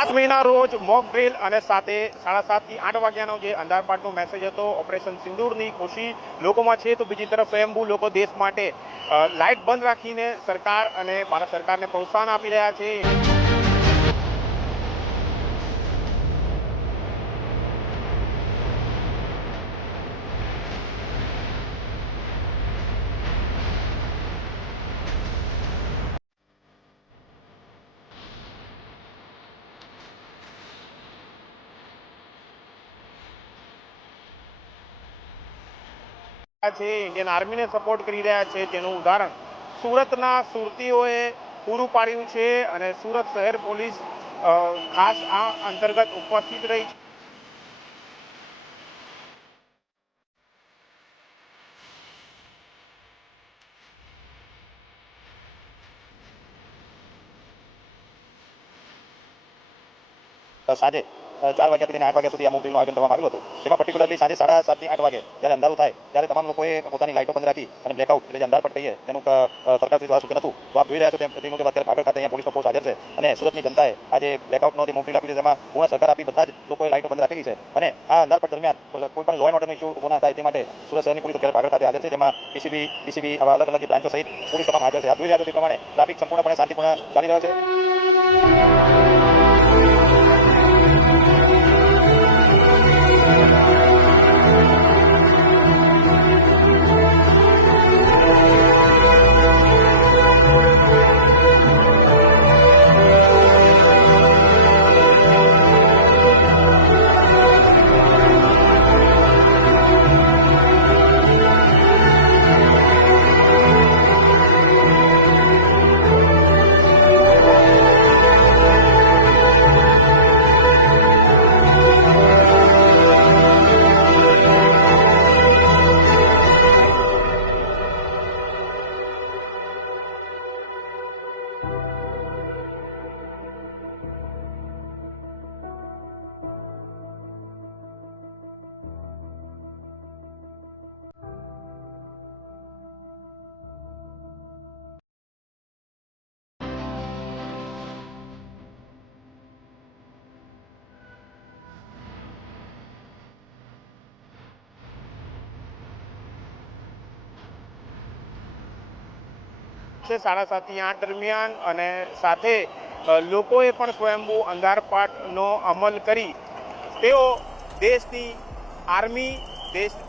7 મેના રોજ mock drill અને સાથે 7:30 થી 8 વાગ્યાનો જે અંધારપાટનો મેસેજ હતો ઓપરેશન સિંદૂરની ખુશી લોકોમાં છે, તો બીજી તરફ સ્વયંભૂ લોકો દેશ માટે લાઇટ બંધ રાખીને સરકાર અને ભારત સરકારને પ્રોત્સાહન આપી રહ્યા છે। इंडियन आर्मी ने सपोर्ट કરી રહ્યા છે, તેનું ઉદાહરણ સુરતના સુરતીઓએ પૂરું પાડ્યું છે અને સુરત શહેર પોલીસ ખાસ આ અંતર્ગત ઉપસ્થિત રહી છે। સાંજે 4 વાગ્યાથી લઈને 8 વાગ્યા સુધી આ મોક ડ્રીલનું આયોજન કરવામાં આવ્યું હતું। તેમાં પર્ટિક્યુલરલી સાંજે 7:30 થી 8 વાગે જ્યારે અંધારું થાય ત્યારે તમામ લોકોએ પોતાની લાઇટો બંધ રાખી અને બ્લેકઆઉટ એટલે જે અંધારપટ કહીએ તેનું સરકારશ્રી દ્વારા સૂચન હતું। તો આપ જોઈ રહ્યા છો તે મુજબ અત્યારે કાગળ ખાતે અહીંયા પોલીસનો ફોર્સ હાજર છે અને સુરતની જનતાએ આજે બ્લેકઆઉટનો જે મોક ડ્રીલ આપ્યું છે તેમાં પૂર્ણ સહકાર આપી બધા જ લોકોએ લાઇટો બંધ રાખેલી છે અને આ અંધારપટ દરમિયાન કોઈ પણ લો એન્ડ ઓર્ડરનો ઇસ્યુ ઊભો ના થાય તે માટે સુરત શહેરની પોલીસ અત્યારે કાગળ ખાતે હાજર છે, જેમાં પીસીબી, ડીસીબી આવા અલગ અલગ બ્રાન્ચો સહિત પોલીસ તમામ હાજર છે। આપ જોઈ રહ્યા છો તે પ્રમાણે ટ્રાફિક સંપૂર્ણપણે શાંતિપૂર્ણ ચાલી રહ્યો છે। છે 7:30 થી 8 દરમિયાન અને સાથે લોકોએ પણ સ્વયંભૂ અંધારપાટનો અમલ કરી તેઓ દેશની આર્મી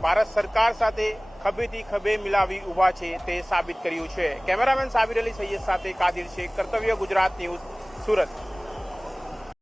ભારત સરકાર સાથે ખભેથી ખભે મિલાવી ઊભા છે તે સાબિત કર્યું છે। કેમેરામેન સાબિર અલી સૈયદ સાથે કાદિર શેખ, કર્તવ્ય ગુજરાત ન્યૂઝ, સુરત।